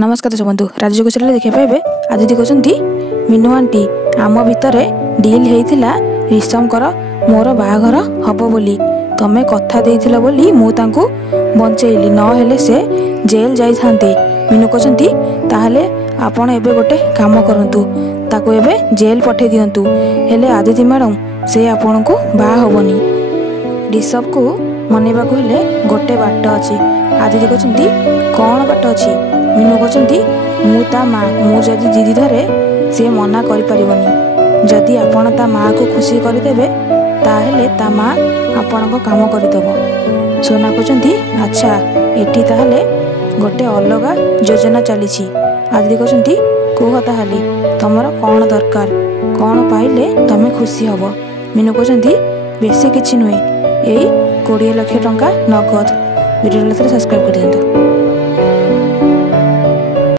नमस्कार दर्शक बंधु राज्य गोचर देखा पाइबे आदित्य कहते मीनू आंटी आम भितर डील होता ऋषमकर मोर बाहाघर हम बोली तमें कथा देइथिला बोली मु तांको बंचैली नहेले से जेल जाइथांते। मीनू कहते ताहले आपण एबे गोटे काम करंतु ताको एबे जेल पठे दियंतु हेले आदित्य मैडम से आपण को बाहा हबनी ऋषभ को मनैबाकू हेले गोटे बाट अच्छी। आदित्य कहते कौन बाट अच्छी? मीनू कहते मु ता माँ मु जदि जिदी धरे सी मना करिपरिबनी जदि आपण ता माँ को खुशी करदेवे ताहेले ता माँ आपण को काम करदेव। सोना कहते अच्छा एटी ताहले गोटे अलगा योजना चली। आदित्य कहते कह ताहले तमर कौन दरकार कौन पाइले तमें खुशी हब? मीनू कहते बेसी किछि नुहे यही 20 लाख टंका नगद। वीडियो सब्सक्राइब कर दियंतु।